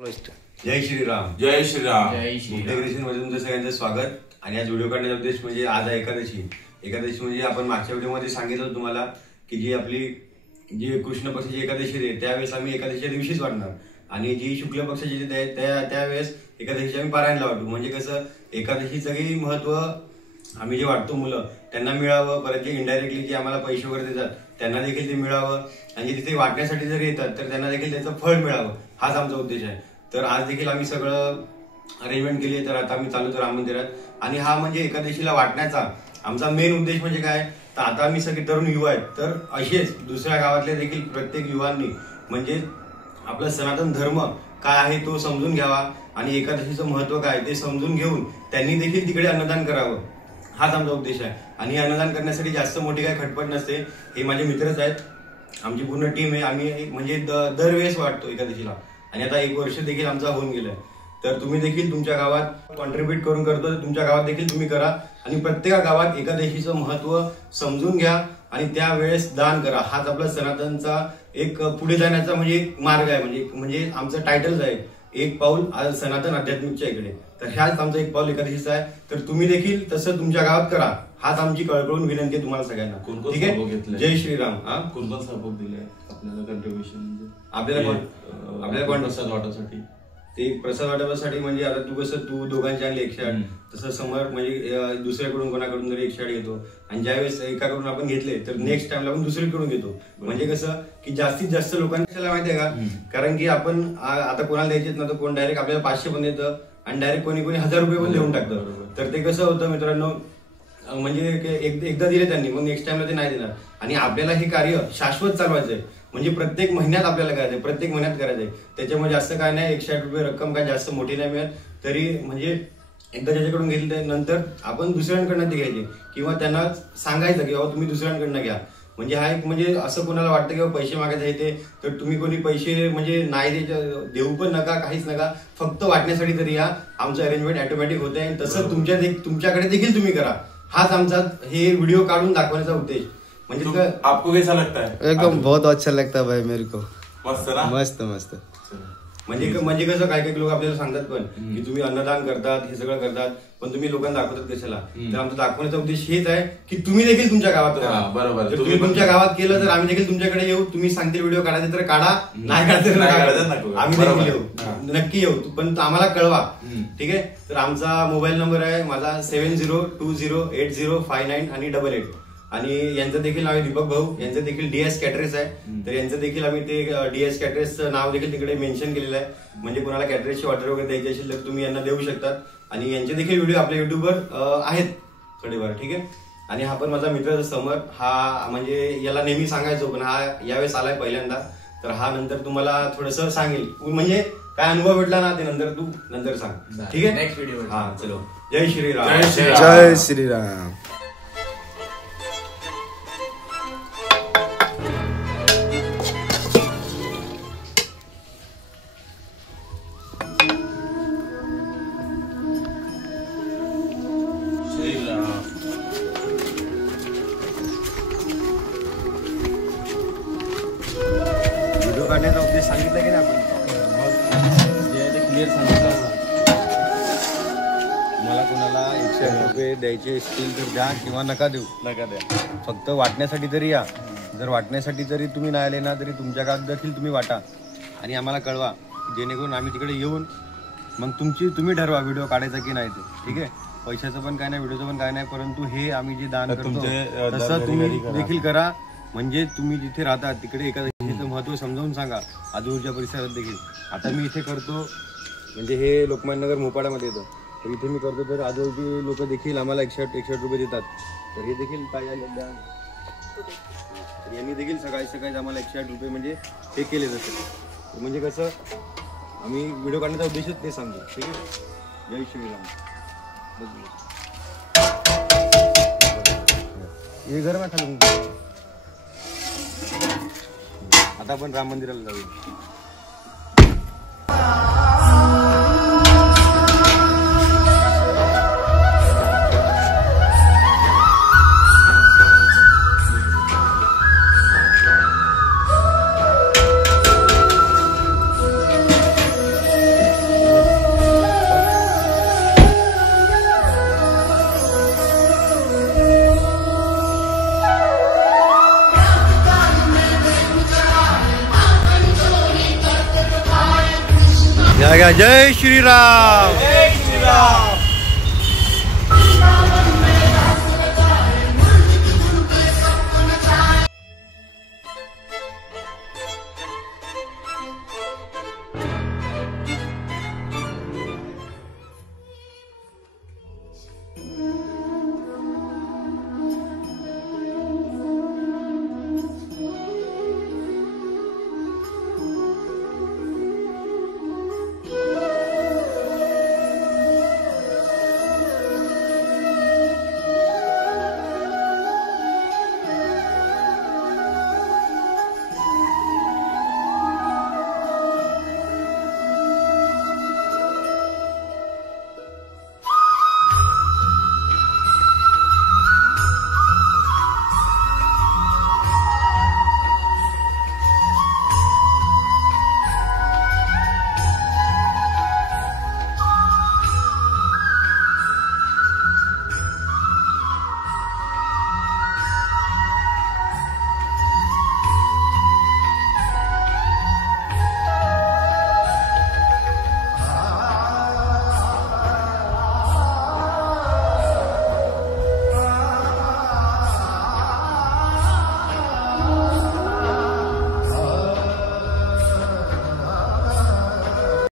जय श्रीराम. जय श्रीराम. जय श्रीराम. मध्ये तुमचं सगळ्यांचं स्वागत. आणि आज व्हिडिओ काढण्याचा उद्देश म्हणजे आज आहे एकादशी. म्हणजे आपण मागच्या व्हिडिओमध्ये सांगितलं तुम्हाला की जी आपली जी कृष्ण पक्षाची एकादशी आहे त्यावेळेस आम्ही एकादशीच्या दिवशीच वाटणार, आणि जी शुक्ल पक्षाची त्यावेळेस एकादशीची आम्ही पारायणला वाटू. म्हणजे कसं एकादशीचंही महत्व आम्ही जे वाटतो मुलं त्यांना मिळावं, परत जे इनडायरेक्टली जे आम्हाला पैसे वगैरे देतात त्यांना देखील ते मिळावं, आणि तिथे वाटण्यासाठी जर येतात तर त्यांना देखील त्याचं फळ मिळावं, हाच आमचा उद्देश आहे. तर आज देखील आम्ही सगळं अरेंजमेंट केली आहे. तर आता आम्ही चालू राम मंदिरात, आणि हा म्हणजे एकादशीला वाटण्याचा आमचा मेन उद्देश म्हणजे काय, तर आता आम्ही सगळे तरुण युवा आहेत, तर असेच दुसऱ्या गावातले देखील प्रत्येक युवांनी म्हणजे आपला सनातन धर्म काय आहे तो समजून घ्यावा, आणि एकादशीचं महत्व काय ते समजून घेऊन त्यांनी देखील तिकडे अन्नदान करावं, हाच आमचा उद्देश आहे. आणि अन्नदान करण्यासाठी जास्त मोठी काही खटपट नसते. हे माझे मित्रच आहेत, आमची पूर्ण टीम आहे. आम्ही म्हणजे दरवेळेस वाटतो एकादशीला, आणि आता 1 वर्ष देखील आमचा होऊन गेलाय. तर तुम्ही देखील तुमच्या गावात कॉन्ट्रीब्युट करून करतो, तर तुमच्या गावात देखील तुम्ही करा, आणि प्रत्येक गावात एकादशीचं महत्व समजून घ्या आणि त्यावेळेस दान करा. हाच आपला सनातनचा एक पुढे जाण्याचा म्हणजे एक मार्ग आहे. म्हणजे आमचं टायटलच आहे एक पाऊल आज सनातन आध्यात्मिकच्या इकडे. तर ह्याच आमचा एक पाऊल एकादशीचा आहे. तर तुम्ही देखील तसं तुमच्या गावात करा, हाच आमची कळकळून विनंती आहे तुम्हाला सगळ्यांना. ठीक आहे. जय श्रीराम. कोण सपोर्ट दिलाय आपल्याला कंट्रीब्युशन? आपल्याला प्रसाद वाटासाठी ते प्रसाद वाटपासाठी म्हणजे आता तू दोघांचे आणले 108, तसं समोर म्हणजे दुसऱ्याकडून कोणाकडून जरी 108 घेतो, आणि ज्यावेळेस एकाकडून आपण घेतले तर नेक्स्ट टाइमला आपण दुसरीकडून घेतो. म्हणजे कसं की जास्तीत जास्त लोकांना माहिती आहे का, कारण की आपण आता कोणाला द्यायचेच ना, तर कोण डायरेक्ट आपल्याला 500 पण देतं, आणि डायरेक्ट कोणी 1000 रुपये पण देऊन टाकतं. तर ते कसं होतं मित्रांनो, म्हणजे एकदा दिले त्यांनी, मग नेक्स्ट टाइमला ते नाही देणार. आणि आपल्याला हे कार्य शाश्वत चालवायचंय, म्हणजे प्रत्येक महिन्यात आपल्याला करायचंय, प्रत्येक महिन्यात करायचंय. त्याच्यामुळे जास्त काय नाही, 108 रुपये रक्कम काय जास्त मोठी नाही मिळत. तरी म्हणजे एकदा ज्याच्याकडून घेतले नंतर आपण दुसऱ्यांकडनं ते घ्यायचे, किंवा त्यांना सांगायचं की बाबा तुम्ही दुसऱ्यांकडनं घ्या. म्हणजे हा एक म्हणजे असं कोणाला वाटतं की बाबा पैसे मागायचे येते, तर तुम्ही कोणी पैसे म्हणजे नाही देऊ पण नका, काहीच नका, फक्त वाटण्यासाठी तरी या. आमचं अरेंजमेंट ऑटोमॅटिक होते, आणि तसं तुमच्याकडे देखील तुम्ही करा. हाच आमचा हे व्हिडिओ काढून दाखवण्याचा उद्देश. म्हणजे आपको कैसा लगता है? एकदम बहुत अच्छा लगता है भाई मेरे को. मस्त ना? मस्त मस्त. म्हणजे कसं काही लोक आपल्याला सांगतात पण की तुम्ही अन्नदान करतात, हे सगळं करतात, पण तुम्ही लोकांना दाखवतात कशाला. तर आमचा दाखवण्याचा उद्देश हेच आहे की तुम्ही देखील तुमच्या गावात करा. बरोबर. जर तुम्ही तुमच्या गावात केलं तर आम्ही देखील तुमच्याकडे येऊ. तुम्ही सांगतील व्हिडिओ काढायचे तर काढा, नाही काढायचं आम्ही देखील येऊ, नक्की येऊ, पण आम्हाला कळवा. ठीक आहे. तर आमचा मोबाईल नंबर आहे माझा 70208059 आणि 88. आणि यांचं देखील नाव आहे दीपक भाऊ, यांचं देखील DS कॅटरेस आहे. तर यांचं देखील आम्ही ते DS कॅटरेसचं नाव देखील तिकडे मेन्शन केलेलं आहे. म्हणजे कोणाला कॅटरेसची ऑर्डर वगैरे द्यायची असेल तर तुम्ही यांना देऊ शकतात. आणि यांचे देखील व्हिडिओ आपल्या युट्यूबवर आहेत थोडेफार. ठीक आहे. आणि हा पण माझा मित्र समर, हा म्हणजे याला नेहमी सांगायचो, पण हा यावेळेस आलाय पहिल्यांदा. तर हा नंतर तुम्हाला थोडंसं सांगेल, म्हणजे काय अनुभव भेटला ना ते नंतर नंतर सांग. ठीक आहे. Next video. हा चलो. जय श्रीराम. जय श्रीराम. व्हिडिओ काढण्याचा उद्देश सांगितलं की नाही आपण, जे आहे ते क्लिअर सांगितलं. मला कोणाला 108 रुपये द्यायचे असतील तर द्या, किंवा नका देऊ, नका द्या. फक्त वाटण्यासाठी तरी या. जर वाटण्यासाठी जरी तुम्ही नाही आले ना, तरी तुमच्या गावात देखील तुम्ही वाटा आणि आम्हाला कळवा, जेणेकरून आम्ही तिकडे येऊन मग तुम्ही ठरवा व्हिडिओ काढायचा की नाही ते. ठीक आहे. पैशाचं पण काय नाही, व्हिडिओचं पण काय नाही, परंतु हे आम्ही जे दान करतो तसं तुम्ही देखील करा. म्हणजे तुम्ही जिथे राहता तिकडे एकादशीचं महत्व समजावून सांगा आजूबाजूच्या परिसरात देखील. आता मी इथे करतो, म्हणजे हे लोकमान्य नगर मोपाड्यामध्ये येतं, तर इथे मी करतो, तर आजूबाजूचे लोक देखील आम्हाला 108 रुपये देतात. तर हे देखील काय द्या, यांनी देखील सकाळी आम्हाला 108 रुपये म्हणजे पे केले जाते. म्हणजे कसं आम्ही व्हिडिओ काढण्याचा उद्देशच ते सांगतो. ठीक आहे. जय श्रीराम. हे घर ना खाली. आता आपण राम मंदिराला जाऊया. जय श्रीराम.